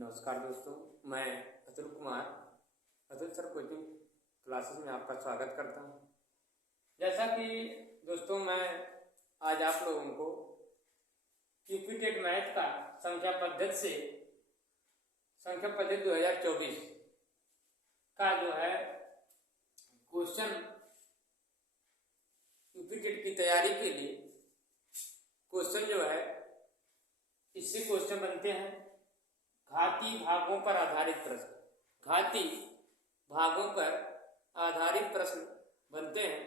नमस्कार दोस्तों, मैं Atul Kumar Atul sir coaching classes में आपका स्वागत करता हूं। जैसा कि दोस्तों मैं आज आप लोगों को यूपीटेट मैथ का संख्या पद्धति 2024 का जो है क्वेश्चन यूपीटेट की तैयारी के लिए क्वेश्चन जो है इससे क्वेश्चन बनते हैं। घाती भागों पर आधारित प्रश्न, घाती भागों पर आधारित प्रश्न बनते हैं।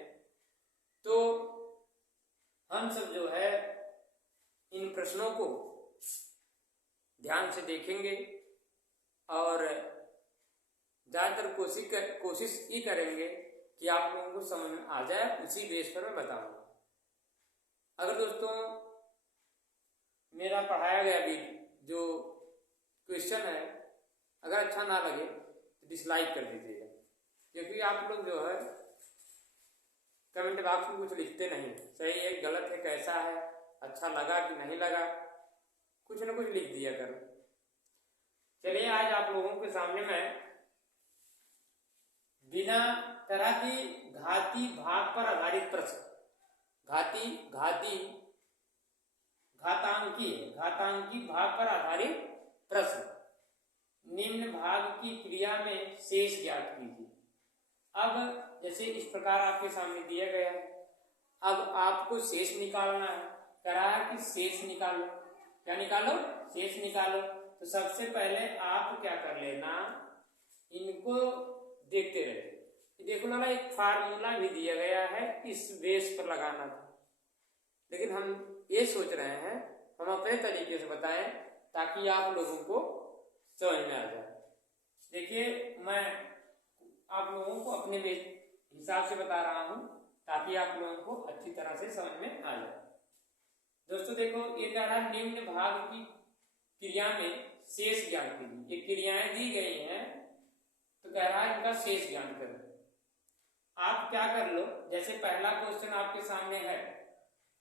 तो हम सब जो है इन प्रश्नों को ध्यान से देखेंगे और ज़्यादातर कोशिश ये करेंगे कि आप लोगों को समझ में आ जाए, उसी बेस पर मैं बताऊंगा। अगर दोस्तों मेरा पढ़ाया गया भी जो क्वेश्चन है अगर अच्छा ना लगे तो डिसलाइक कर दीजिएगा, क्योंकि आप लोग जो है कमेंट बॉक्स में कुछ लिखते नहीं, सही है गलत है कैसा है, अच्छा लगा कि नहीं लगा, कुछ ना कुछ लिख दिया करो। चलिए आज आप लोगों के सामने मैं बिना तरह की घाती भाग पर आधारित प्रश्न, घातांकी भाग पर आधारित प्रश्न, निम्न भाग की क्रिया में शेष ज्ञात कीजिए। अब जैसे इस प्रकार आपके सामने दिया गया है, अब आपको शेष निकालना है, कह रहा है कि शेष निकालो। क्या निकालो? शेष निकालो। तो सबसे पहले आप क्या कर लेना, इनको देखते रहे। देखो ना, एक फार्मूला भी दिया गया है, इस बेस पर लगाना था, लेकिन हम ये सोच रहे हैं हम अपने तरीके से बताएं ताकि आप लोगों को समझ में आ जाए। देखिए मैं आप लोगों को अपने हिसाब से बता रहा हूं ताकि आप लोगों को अच्छी तरह से समझ में आ जाए। दोस्तों देखो, ये कह रहा है निम्न भाग की क्रिया में शेष ज्ञान कीजिए। ये क्रियाएं दी गई हैं तो कह रहा है इनका शेष ज्ञान करो। आप क्या कर लो, जैसे पहला क्वेश्चन आपके सामने है,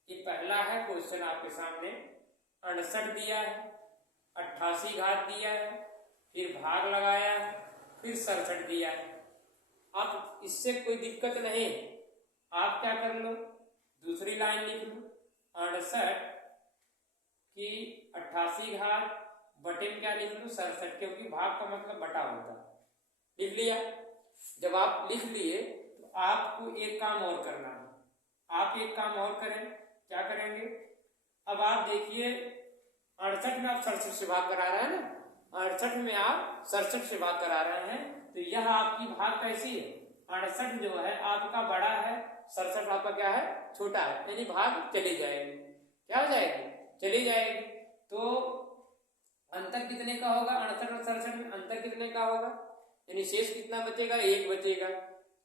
ये पहला है क्वेश्चन आपके सामने, 68 दिया है, 88 घात दिया है, फिर भाग लगाया, फिर 67 दिया है। अब इससे कोई दिक्कत नहीं, आप क्या कर लो, दूसरी लाइन लिख लो, 68 की 88 घात बटे में क्या लिख लो, 67, क्योंकि भाग का मतलब बटा होता है। लिख लिया। जब आप लिख लिए तो आपको एक काम और करना है। आप एक काम और करें, क्या करेंगे, अब आप देखिए 68 में आप 67 से भाग करा रहे हैं ना, 68 में आप 67 से भाग करा रहे हैं, तो यह आपकी भाग कैसी है, 68 जो है आपका बड़ा है, 67 आपका क्या है, छोटा है, यानी भाग चली जाएगी। क्या हो जाएगी? चली जाएगी। तो अंतर कितने का होगा, 68 और 67 में अंतर कितने का होगा, यानी शेष कितना बचेगा, 1 बचेगा।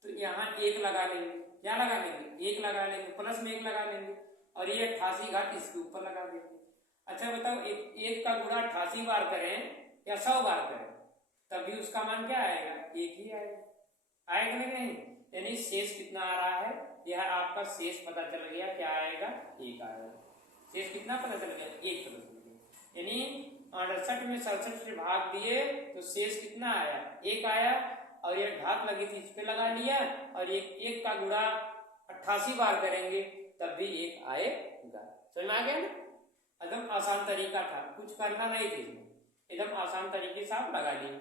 तो यहाँ 1 लगा लेंगे। क्या लगा लेंगे? 1 लगा लेंगे, प्लस में 1 लगा लेंगे, और ये 88 घात इसके ऊपर लगा देंगे। अच्छा बताओ, एक का गुणा 88 बार करें या 100 बार करें, तभी उसका मान क्या आएगा, 1 ही आएगा। आएगा नहीं? यानी शेष कितना आ रहा है, यह आपका शेष पता चल गया, क्या आएगा, 1 आएगा। शेष कितना पता चल गया, 1 पता चल गया। यानी 68 में 67 से भाग दिए तो शेष कितना आया, 1 आया, और ये घात लगी थी इस पे लगा लिया, और एक का गुणा 88 बार करेंगे तब भी 1 आएगा। समझ में आ गया ना? एकदम आसान तरीका था, कुछ करना नहीं थी, एकदम आसान तरीके से आप लगा लिए।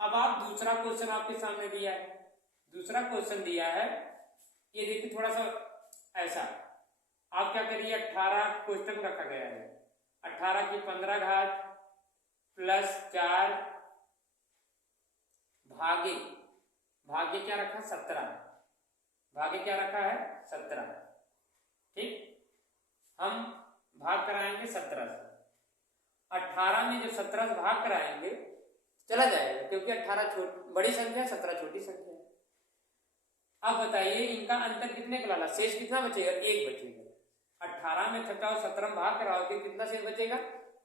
अब आप दूसरा क्वेश्चन आपके सामने दिया है, दूसरा क्वेश्चन दिया है, ये देखिए थोड़ा सा ऐसा, आप क्या करिए, 18 क्वेश्चन रखा गया है, 18 की 15 घात प्लस 4 भागे क्या रखा, 17, भागे क्या रखा है, 17। ठीक, हम भाग कराएंगे 17 से, 18 में जब 17 से भाग कराएंगे चला जाएगा, क्योंकि 18 बड़ी संख्या, 17 छोटी संख्या है। अब बताइए इनका अंतर कितने का लाला, शेष कितना बचेगा, 1 बचेगा। 18 में 17 में भाग कराओगे कितना शेष बचेगा,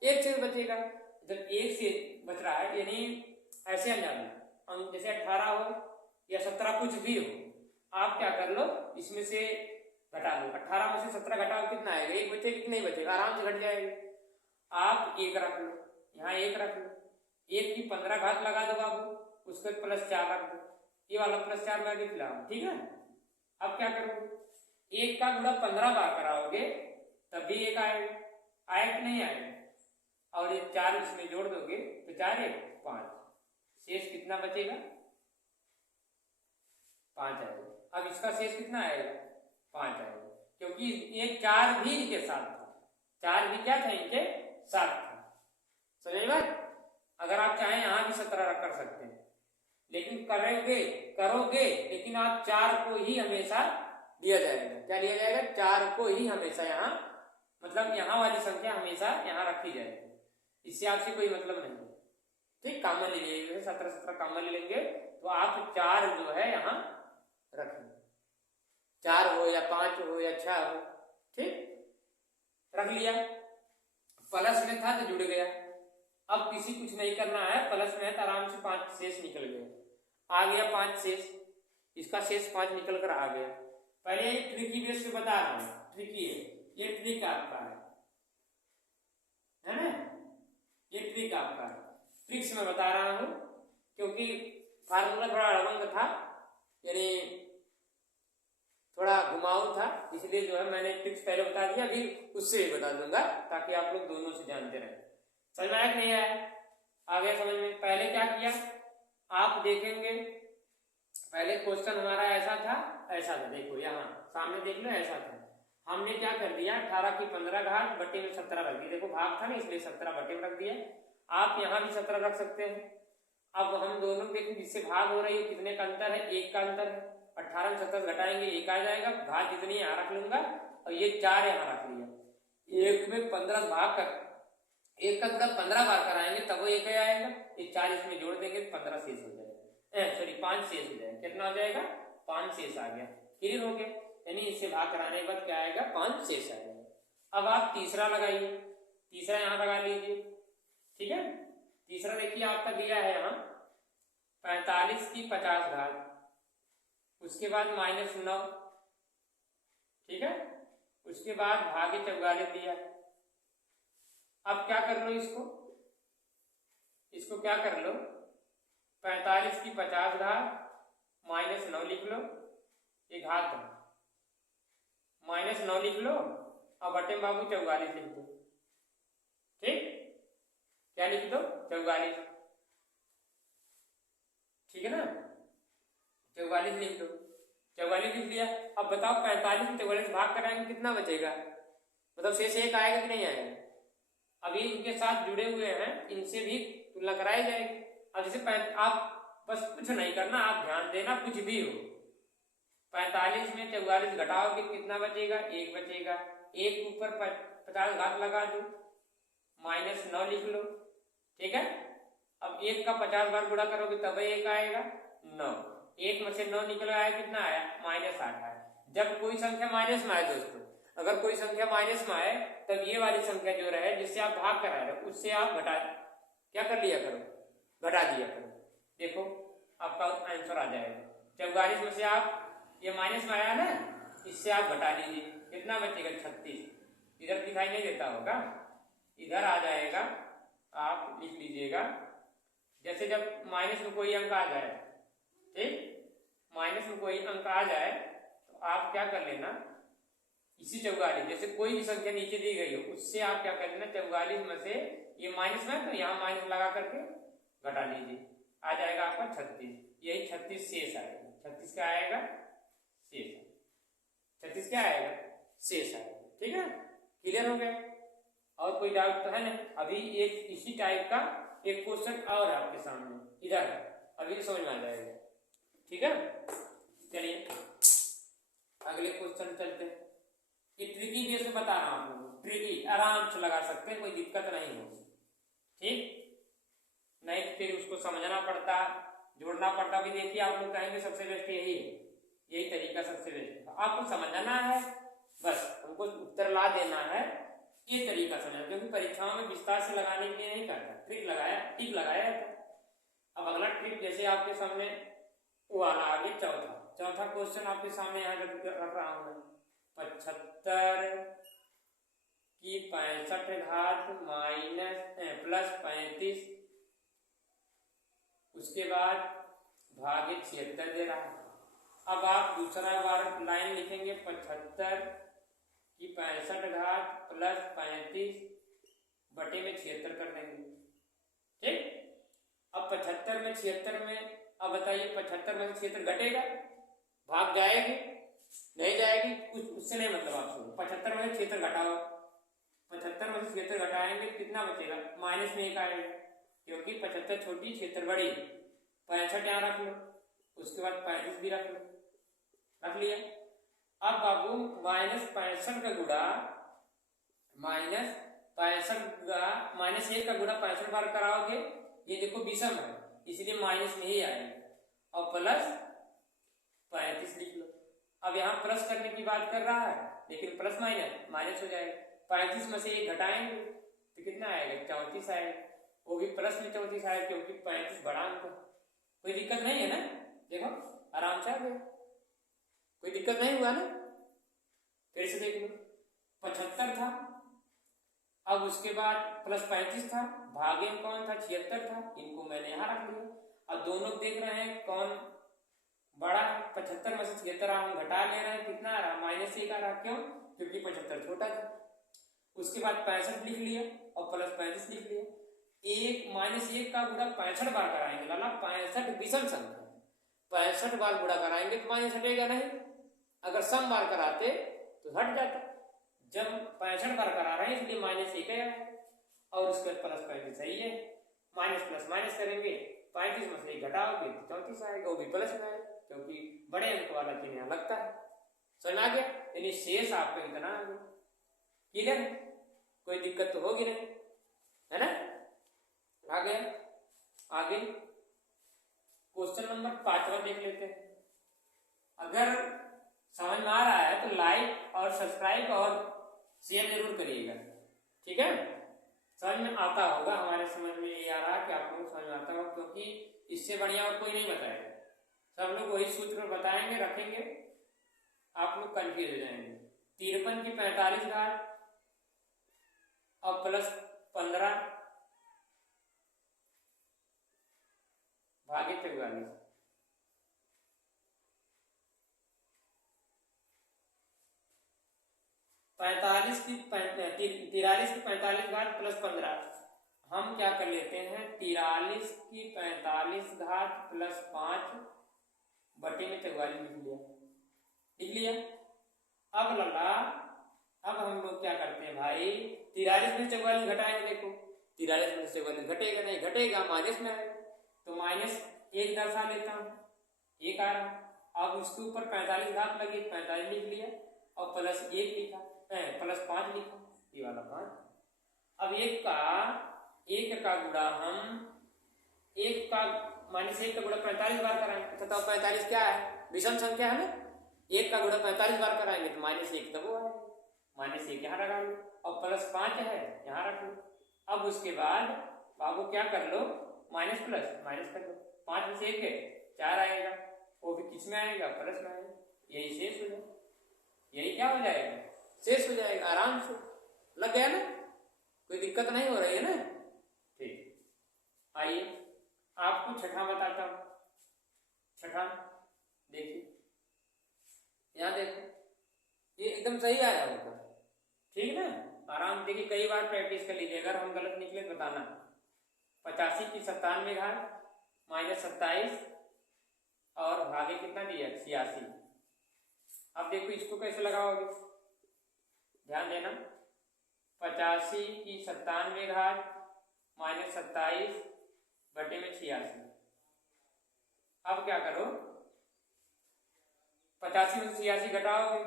1 शेष बचेगा। जब 1 शेष बच रहा है, यानी ऐसे अंजाम जैसे 18 हो या 17 कुछ भी हो, आप क्या कर लो, इसमें से घटा लो, 18 में से 17 घटाओ कितना आएगा, 1 बचेगा कि नहीं बचेगा, आराम से घट जाएगा। आप 1 रख लो, यहाँ 1 रख लो, 1 की 15 घात लगा दो बाबू, उसके +4 रख दो, ये वाला +4 मैं लिख रहा हूं, ठीक है। अब क्या करोगे, 1 का गुणा 15 बार कराओगे तब भी 1 आएगा, आया कि नहीं आएगा, और ये 4 इसमें जोड़ दोगे तो 4 1 5, शेष कितना बचेगा 5 आएगा। अब इसका शेष कितना आएगा 5 आएगा, क्योंकि ये 4 भी इनके साथ था, 4 भी क्या था इनके साथ था, समझ बात। अगर आप चाहें यहां भी 17 कर सकते हैं, लेकिन करोगे लेकिन आप 4 को ही हमेशा लिया जाएगा, क्या लिया जाएगा 4 को ही हमेशा यहाँ, मतलब यहाँ वाली संख्या हमेशा यहाँ रखी जाएगी, इससे आपसे कोई मतलब नहीं है, ठीक। कॉमन ले लेंगे, 17 कॉमन ले लेंगे तो आप 4 जो है यहाँ रखेंगे, 4 हो या 5 हो या 6 हो, ठीक, रख लिया। प्लस में था तो जुड़ गया, अब किसी कुछ नहीं करना है, प्लस में है तो आराम से 5 शेष निकल गया, आ गया 5 शेष, इसका शेष 5 निकल कर आ गया। पहले ट्रिकी बेस पे बता रहा हूं, ट्रिकी है ये, ट्रिक आपका है ना, ये ट्रिक आपका है, ट्रिक्स में बता रहा हूं, क्योंकि फार्मूला थोड़ा अड़बंग था, यानी थोड़ा घुमाऊ था, इसलिए जो है मैंने ट्रिक्स पहले बता दिया, अभी उससे भी बता दूंगा ताकि आप लोग दोनों से जानते रहे। समझ में आया कि नहीं आया, आ गया समझ में। पहले क्या किया आप देखेंगे, पहले क्वेश्चन हमारा ऐसा था, देखो यहाँ सामने देख लो, ऐसा था, हमने क्या कर दिया 18 की 15 घात बटे में 17 रख दिया, देखो भाग था ना इसलिए 17 बटे में रख दिया, आप यहाँ भी 17 रख सकते हैं। अब हम दोनों देखो जिससे भाग हो रही है कितने का अंतर है, 1 का अंतर है, 18 में 17 घटाएंगे 1 आ जाएगा, घात जितनी यहाँ रख लूंगा और ये 4 यहाँ रख लिया, 1 में 15 भाग कर 1 का गुणा 15 बार कराएंगे तब वो 1 आएगा, ये 4 इसमें जोड़ देंगे 15 शेष हो जाएगा, सॉरी 5 शेष हो जाएगा, कितना हो जाएगा 5 शेष आ गया, क्लियर हो गया, यानी इससे भाग कराने के बाद क्या आएगा 5 शेष आ जाएगा। अब आप तीसरा लगाइए, तीसरा यहाँ लगा लीजिए, ठीक है। तीसरा देखिए आपका दिया है यहाँ 45 की 50 घात, उसके बाद -9, ठीक है, उसके बाद भागे 44 दिया। अब क्या कर लो, इसको क्या कर लो 45 की 50 घात -9 लिख लो, ये घात है, -9 लिख लो और बटे में बाबू 44 लिख दो, ठीक, क्या लिख दो 44, ठीक है ना, 44 लिख दो, 44 लिख दिया। अब बताओ 45 में 44 भाग कराएंगे कितना बचेगा, मतलब शेष 1 आएगा कि नहीं आएगा, अभी इनके साथ जुड़े हुए हैं, इनसे भी तुलना कराई जाएगी। अब जैसे आप बस कुछ नहीं करना, आप ध्यान देना, कुछ भी हो 45 में 44 घटाओगे कितना बचेगा 1 बचेगा, 1 ऊपर 50 घात लगा दो, -9 लिख लो, ठीक है। अब 1 का 50 बार गुणा करोगे तब 1 आएगा 9, 1 में से 9 निकल आया, कितना आया -8 आया। जब कोई संख्या माइनस में आए दोस्तों, अगर कोई संख्या माइनस में आए तब ये वाली संख्या जो रहे जिससे आप भाग कर रहे हो उससे आप क्या कर लिया करो, घटा दिया करो, देखो आपका आंसर आ जाएगा। 44 में से आप ये माइनस में आया ना, इससे आप घटा लीजिए, कितना बचेगा 36, इधर दिखाई नहीं देता होगा, इधर आ जाएगा, आप लिख लीजिएगा। जैसे जब माइनस में कोई अंक आ जाए, ठीक, माइनस में कोई अंक आ जाए तो आप क्या कर लेना, इसी 44 जैसे कोई भी संख्या नीचे दी गई हो उससे आप क्या कर लेना, 44 में से ये माइनस में तो यहाँ माइनस लगा करके घटा लीजिए, आ जाएगा आपका 36, यही 36 शेष आएगा, 36 क्या आएगा शेष, 36 क्या आएगा शेष आएगा, ठीक है, क्लियर हो गया। और कोई डाउट तो है नहीं, अभी एक इसी टाइप का एक क्वेश्चन और है आपके सामने, इधर है, अभी समझ में आ जाएगा, ठीक है। चलिए अगले क्वेश्चन चलते हैं, ये ट्रिकी बेस में बता रहा हूं, ट्रिकी आराम से लगा सकते हैं, कोई दिक्कत नहीं होगी, ठीक, नहीं तो फिर उसको समझना पड़ता, जोड़ना पड़ता भी। देखिए आप लोग कहेंगे सबसे बेस्ट यही है, यही तरीका सबसे बेस्ट है, आपको समझना है, बस हमको उत्तर ला देना है, ये तरीका समझना, क्योंकि परीक्षाओं में विस्तार से लगाने के लिए नहीं करता, ट्रिक लगाया था। अब अगला ट्रिक जैसे आपके सामने वो वाला आगे चौथा क्वेश्चन आपके सामने यहाँ रख रहा हूं मैं, 75 की 65 घात -+35 उसके बाद भागे 76 दे रहा है। अब आप दूसरा बार लाइन लिखेंगे 75 की 65 घात प्लस 35 बटे में 76 कर देंगे। ठीक, अब 75 में 76 में, अब बताइए 75 में 76 घटेगा, भाग जाएगी नहीं जाएगी, उससे नहीं मतलब आपको। 75 में 76 घटाओ, 75 में 76 घटाएंगे कितना बचेगा, माइनस में 1 आएगा, क्योंकि 75 छोटी 76 बड़ी। 65 यहाँ रख लो, उसके बाद 35 भी रख लो, रख लिया। अब बाबू माइनस 65 का गुणा माइनस 1 का गुणा 65 बार कराओगे, ये देखो विषम है इसलिए माइनस में ही आएगा, और प्लस 35 लिख लो। अब यहाँ प्लस करने की बात कर रहा है, लेकिन प्लस माइनस माइनस हो जाएगा। 35 में से 1 घटाएंगे तो कितना आएगा, 34 आएगा, वो भी प्लस में 34 आएगा क्योंकि 35 बड़ा अंक। कोई दिक्कत नहीं है ना, देखो आराम से आ गया, कोई दिक्कत नहीं हुआ ना। फिर से देख लो, 75 था, अब उसके बाद प्लस 35 था, भागे में कौन था, 76 था, इनको मैंने यहाँ रख लिया। अब दोनों देख रहे हैं कौन बड़ा है, 75 में से 76 हम घटा ले रहे हैं, कितना आ रहा, माइनस 1 आ रहा, क्यों, क्योंकि 75 छोटा था। उसके बाद 65 लिख लिया और प्लस 35 लिख लिया। माइनस 1 का गुणा 65 बार कराएंगे लाला, 65 विषम संख्या, 65 बार गुणा कराएंगे तो माइनस हटेगा नहीं, अगर सम बार कराते तो हट जाता। जब 65 बार करा रहे हैं इसलिए माइनस 1 है, और उसके बाद प्लस 35 सही है, माइनस प्लस माइनस करेंगे, 35 में से 1 घटाओगे तो 34 आएगा, वो भी प्लस में आएगा क्योंकि बड़े अंक वाला चिन्ह यहाँ लगता है। समझ आ गया, यानी शेष आपका इतना आ गया। क्लियर है, कोई दिक्कत तो होगी नहीं, है ना। आ गया, आगे क्वेश्चन नंबर 5वां देख लेते हैं। अगर समझ में आ रहा है तो लाइक और सब्सक्राइब और शेयर जरूर करिएगा, ठीक है। समझ में आता होगा, हमारे समझ में ये आ रहा कि आप लोग समझ में आता होगा, क्योंकि इससे बढ़िया और कोई नहीं बताएगा। सब लोग वही सूत्र बताएंगे, रखेंगे, आप लोग कंफ्यूज हो जाएंगे। 53 की 45 घात और प्लस 15 भागे 44, तिरालीस की 45 घात प्लस 15, हम क्या कर लेते हैं, 43 की 45 घात प्लस 5 बटे में 44 लिख लिया। अब लल्ला, अब हम लोग क्या करते हैं भाई, 43 में 44 घटाएंगे, देखो 43 में 44 घटेगा नहीं, घटेगा माइनस में आएगा, तो माइनस 1 दर्शा लेता हूँ, 1 आ रहा। अब उसके ऊपर 45 घात लगी, 45 लिख लिया और प्लस 1 लिखा, प्लस 5 लिखा, ये वाला 5। अब 1 का गुणा हम 1 का माइनस 1 का गुणा 45 बार कराएंगे, तो 45 क्या है, विषम संख्या है ना, 1 का गुणा 45 बार कराएंगे तो माइनस 1 तब वो है, माइनस 1 यहाँ लगा लो, और प्लस 5 है यहाँ रख लो। अब उसके बाद बाबू क्या कर लो, माइनस प्लस माइनस कर लो, 5 में से 1 है 4 आएगा, वो भी किस में आएगा, प्लस में आएगा, यही शेष हो जाएगा, यही क्या हो जाएगा, शेष हो जाएगा। आराम से लग गया ना, कोई दिक्कत नहीं हो रही है ना। ठीक, आइए आपको छठा बताता हूं। छठा देखिए, यहाँ देखो, ये एकदम सही आया होगा, ठीक है ना। आराम देखिए, कई बार प्रैक्टिस कर लीजिए, अगर हम गलत निकले तो बताना। 85 की 97 घात माइनस 27 और भागे कितना दिया, 86। अब देखो इसको कैसे लगाओगे, ध्यान देना। 85 की 97 घात माइनस 27 बटे में 86। अब क्या करो, 85 में 86 घटाओगे,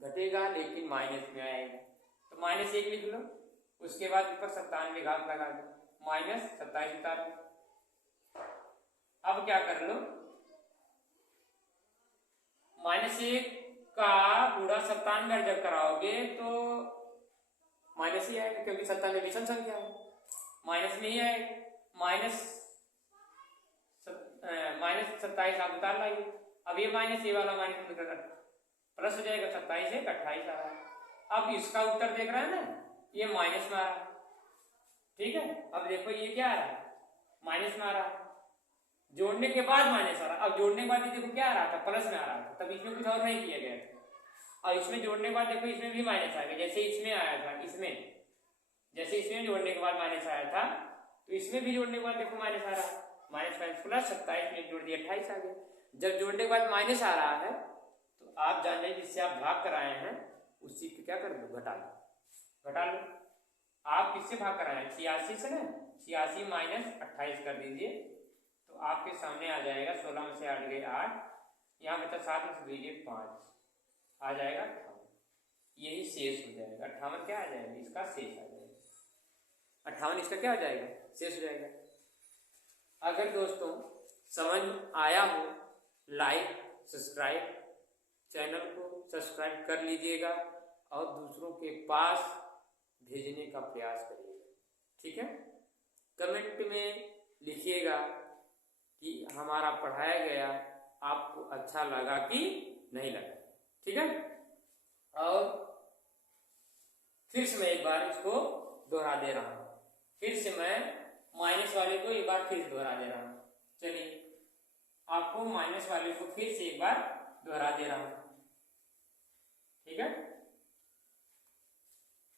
घटेगा लेकिन माइनस में आएगा, तो माइनस 1 लिख लो, उसके बाद ऊपर 97 घात लगा दो, माइनस 27 उतार लो। अब क्या कर लो, -1 का गुणा 97 जब कराओगे तो माइनस ही आएगा, क्योंकि 97 विषम संख्या है, माइनस में ही आएगा। माइनस 27 आप उतार लाइए। अब ये माइनस, ये वाला माइनस प्लस हो जाएगा, 27 से 28 आ रहा है। अब इसका उत्तर देख रहे हैं ना, ये माइनस में आ रहा है, ठीक है। अब देखो ये क्या आ रहा है, माइनस में आ रहा है, जोड़ने के बाद माइनस आ रहा है। अब जोड़ने के बाद ये देखो क्या आ रहा था, प्लस में आ रहा था, तब इसमें कुछ और नहीं किया गया था। और इसमें जोड़ने के बाद देखो इसमें भी माइनस आ गया, जैसे इसमें आया था, इसमें जैसे इसमें जोड़ने के बाद माइनस आया था, तो इसमें भी जोड़ने के बाद देखो माइनस आ रहा है, माइनस माइनस प्लस 27 में जोड़ दिया 28 आ गया। जब जोड़ने के बाद माइनस आ रहा है तो आप जान लीजिए जिससे आप भाग कराए हैं उसी को क्या कर दो, घटा लो, घटा लो। आप किससे भाग कराए हैं, 86 से ना, 86 माइनस 28 कर दीजिए तो आपके सामने आ जाएगा 16 में से 8 गए 8, यहाँ बचा 7 में से दीजिए 5, आ जाएगा 58, यही शेष हो जाएगा। 58 क्या आ जाएगा, इसका शेष आ जाएगा, 58 इसका क्या हो जाएगा, शेष हो जाएगा। अगर दोस्तों समझ आया हो, लाइक सब्सक्राइब, चैनल को सब्सक्राइब कर लीजिएगा और दूसरों के पास भेजने का प्रयास करिएगा, ठीक है। कमेंट में लिखिएगा कि हमारा पढ़ाया गया आपको अच्छा लगा कि नहीं लगा, ठीक है। और फिर से मैं एक बार इसको दोहरा दे रहा हूं, फिर से मैं माइनस वाले को एक बार फिर से दोहरा दे रहा हूं। चलिए आपको माइनस वाले को फिर से एक बार दोहरा दे रहा हूं, ठीक है।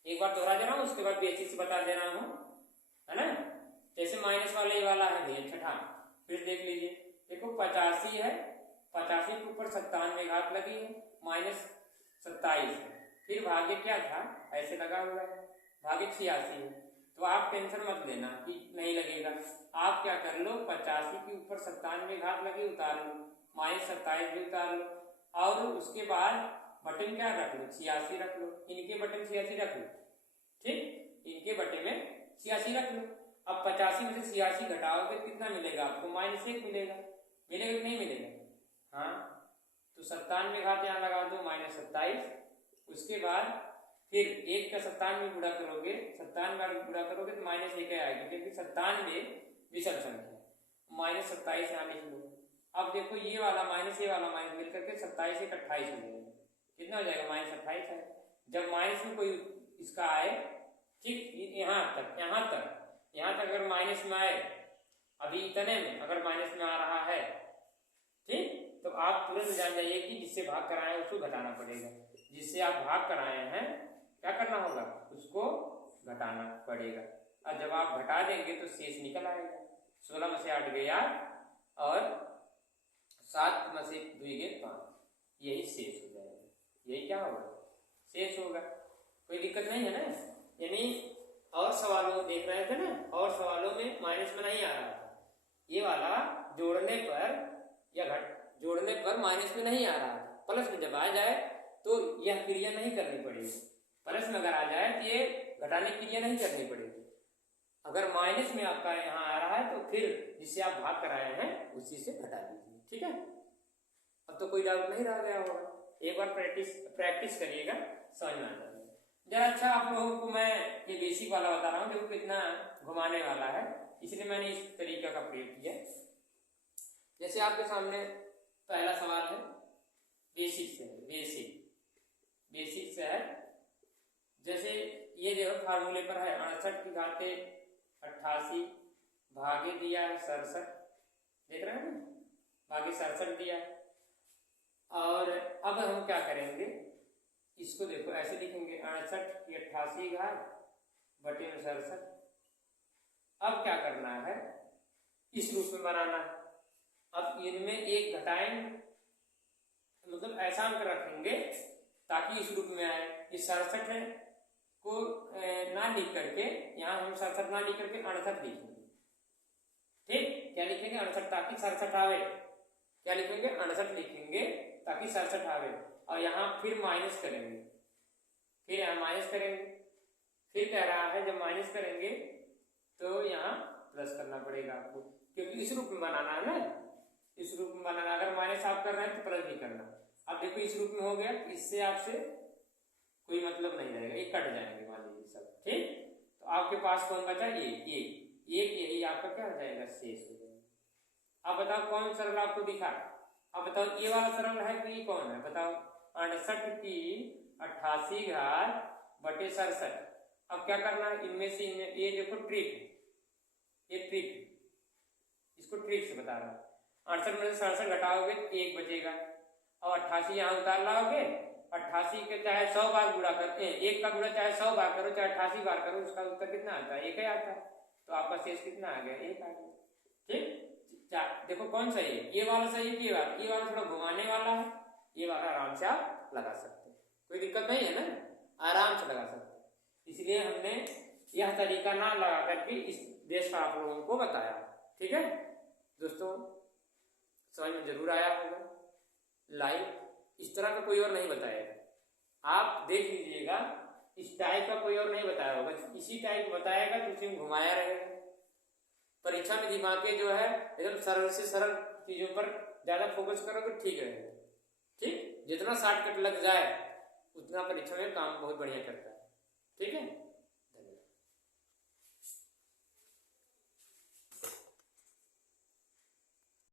एक बार दोहरा दे रहा हूं, उसके बाद बेसिक से बता दे रहा हूं, है ना। जैसे माइनस वाले वाला है भैया छठा, फिर देख लीजिए, देखो 85 है, 85 के ऊपर 97 घात लगी है, माइनस 27 है, फिर भाग्य क्या था, ऐसे लगा हुआ है, भाग्य 86 है। तो आप टेंशन मत लेना कि नहीं लगेगा, आप क्या कर लो, 85 के ऊपर 97 घात लगी उतार लो, माइनस 27 भी उतार लो, और उसके बाद बटन क्या रख लो, 86 रख लो, इनके बटन 86 रख लो, ठीक, इनके बटे में 86 रख लो। अब 85 में से 86 घटाओगे कितना मिलेगा आपको, -1 मिलेगा, मिलेगा कि नहीं मिलेगा, हाँ। तो 97 घात यहाँ लगा दो, -27, उसके बाद फिर 1 का 97 में गुणा करोगे, 97 बार गुणा करोगे तो -1 आएगी, क्योंकि 97 विषम संख्या, -27 यहाँ लिख लो। अब देखो ये वाला माइनस ये वाला माइनस मिलकर के 27 1 28 हो जाएगा, कितना हो जाएगा, -28 है। जब माइनस में कोई इसका आए, ठीक, यहाँ तक अगर माइनस में आए, अभी इतने में अगर माइनस में आ रहा है, ठीक, तो आप तुरंत जान जाइए कि जिससे भाग कराए हैं उसको घटाना पड़ेगा, जिससे आप भाग कराए हैं क्या करना होगा, उसको घटाना पड़ेगा। और जब आप घटा देंगे तो शेष निकल आएगा, 16 में से 8 गए 8 और 7 में से 2 गए 5, यही शेष हो जाएगा, यही क्या होगा, शेष होगा। कोई दिक्कत नहीं है ना। यानी और सवालों देख रहे थे ना, और सवालों में माइनस में नहीं आ रहा था, ये वाला जोड़ने पर या जोड़ने पर माइनस में नहीं आ रहा था, प्लस में जब आ जाए तो यह क्रिया नहीं करनी पड़ेगी, प्लस में अगर आ जाए तो ये घटाने की क्रिया नहीं करनी पड़ेगी। अगर माइनस में आपका यहाँ आ रहा है तो फिर जिससे आप भाग कराए हैं उसी से घटा दीजिए, ठीक है। अब तो कोई डाउट नहीं रह गया होगा, एक बार प्रैक्टिस करिएगा, समझ में आ जाएगा जरा। अच्छा, आप लोगों को मैं ये बेसिक वाला बता रहा हूँ, देखो कितना घुमाने वाला है, इसलिए मैंने इस तरीका का प्रयोग किया। जैसे आपके सामने पहला सवाल है, बेसिक से है, जैसे ये देखो फार्मूले पर है 68 की घाते 88 भागे दिया है 67, देख रहे हैं ना, भागे 67 दिया है। और अब हम क्या करेंगे, इसको देखो ऐसे लिखेंगे 68 की 88 घात बटे में 67। अब क्या करना है, इस रूप में बनाना है। अब इनमें एक घटाएंगे, मतलब ऐसा अंक रखेंगे ताकि इस रूप में आए। इस 67 को ना लिख करके, यहाँ हम 67 ना लिख करके 68 लिखेंगे, ठीक, क्या लिखेंगे 68 ताकि 67 आवे, क्या लिखेंगे 68 लिखेंगे ताकि 67 आवे। और यहाँ फिर माइनस करेंगे, फिर यहाँ माइनस करेंगे, फिर कह रहा है जब माइनस करेंगे तो यहाँ प्लस करना पड़ेगा आपको, क्योंकि इस रूप में बनाना है ना, इस रूप में बनाना। अगर माइनस आप कर रहे हैं तो प्लस भी करना। अब देखो इस रूप में हो गया, इससे आपसे कोई मतलब नहीं रहेगा, ये कट जाएंगे मान लीजिए सब, ठीक। तो आपके पास कौन बचा, ये यही आपका क्या हो जाएगा, शेष हो जाएगा। अब बताओ कौन सरल आपको दिखा, अब बताओ ये वाला सरल है कि ये कौन है, बताओ 68 की 88 घात बटे 67। अब क्या करना है, इनमें से ये देखो ट्रिक, ये ट्रिक, इसको ट्रिक से बता रहा हूँ। 68 में से 67 घटाओगे तो 1 बचेगा, और 88 यहाँ उतार लाओगे, 88 के चाहे 100 बार गुणा करते हैं, 1 का गुणा चाहे 100 बार करो चाहे 88 बार करो, उसका उत्तर कितना आता है? 1 ही आता है। तो आपका शेष कितना आ गया? 1 आ गया। ठीक, देखो कौन सही है, ये वाला सही है कि ये वाला थोड़ा घुमाने वाला है, ये वाला आराम से आप लगा सकते हैं, कोई दिक्कत नहीं है ना, आराम से लगा सकते हैं। इसलिए हमने यह तरीका ना लगा करके इस देश का आप लोगों को बताया। ठीक है दोस्तों, समझ में जरूर आया होगा। लाइव इस तरह का कोई और नहीं बताएगा, आप देख लीजिएगा, इस टाइप का कोई और नहीं बताया होगा, इसी टाइप बताएगा तो उसी में घुमाया रहेगा। परीक्षा में दिमाग के जो है एकदम सरल से सरल चीजों पर ज्यादा फोकस करोगे तो ठीक रहेगा। ठीक, जितना शॉर्टकट लग जाए उतना परीक्षा में काम बहुत बढ़िया करता है। ठीक है।